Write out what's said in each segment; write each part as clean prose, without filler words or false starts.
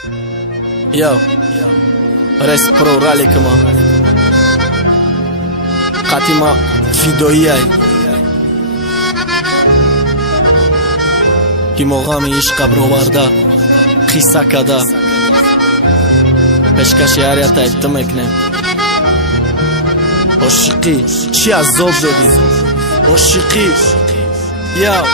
Yo, رئیس پرو رالیکما قاتیما فیدویی های که مغامی عشق برآورده قصه کده پیشکش یاریت ایت میکنیم عاشقی چی عذاب دادی عاشقی یو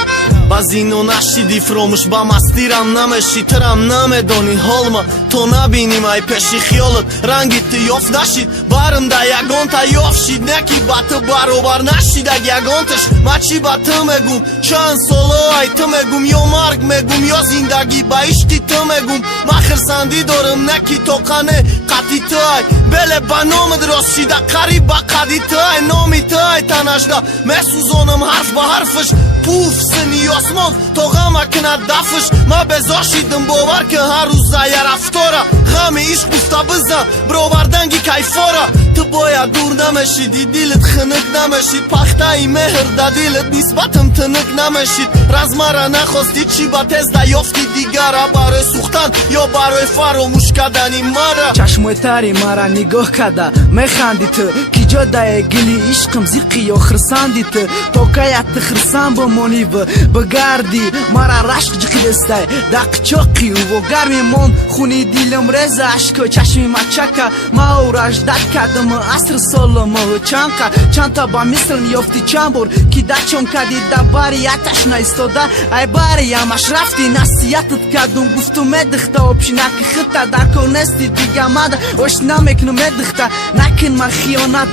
باز اینو نشیدی فراموش با مستیرم نمیشی ترم نمیدانی حالما تو نبینیم ای پیشی خیالت رنگیت یافت نشید بارم دا یگان تا یافت شید نکی با تو برابر نشید اگ یگانتش ما چی با تو میگم چند ساله ای تو میگم یا مرگ میگم یا زندگی با عشقی تو میگم ما خرسندی دارم نکی تو قنه قطی تو ای بله با نام درست شیده قریب با قدی تو ای نامی تو ای تنشده محسوزانم حرف با حرفش پوف سنی آسمان تو غم کند دفش ما بزاشیدم باور که هر روز زای رفتاره غم عشق گفته بزن برآوردنگی کیفاره تو باید دور نمشیدی دیلت خنک نمشید پخته ای مهر دا دیلت نسبتم تنک نمشید رز مرا نخواستی چی با تز یافتی دیگره برای سوختن یا برای فراموش کردنی مرا چشمای تری مرا نگاه کده میخندی تو کی جدای گلی عشقم زیقی یا خرساندی تو کایت خرسان بمانی و بگردی مرا رشق جقی دسته دق چاقی و گرمی من خونی دیلم رز عشق چشمی مچکه ما او رجدت کردم عصر سالم و چند تا با مثل میافتی چند بار کی دچم کدی دباری اتش نایستاده ای باری همش رفتی نصیحتت کردم گفتم مدخته و پشنک خطه در کنستی دیگه مده وش نمیکنم مدخته نکن من خیانت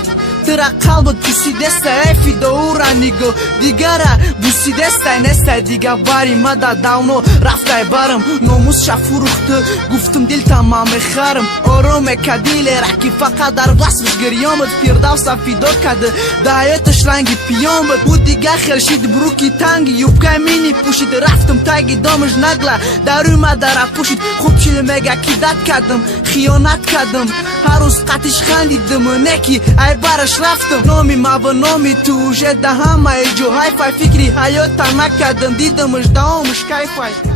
ترا قلبت بوسیدسته ای فیدو را نگو دیگره بوسیدسته نسته دیگه باری مده داونو رفته برم ناموس فروخته گفتم دل تمام خرم آروم کدیل رکی فقط در وصفش گریامت فیردوس فیدو کده دایتش رنگی پیام بود دیگه خلشید بروکی تنگی یوبگه مینی پوشید رفتم تاگی دامش نگله دروی مده را پوشید خوب شده مگه کیدت کردم خیانت کردم هر روز قطیش خندیدم نکی ای برش رفتم نامی ما و نامی تو جده همه جو های فای فکری حیات تا نکردم دیدمش دامش کیفای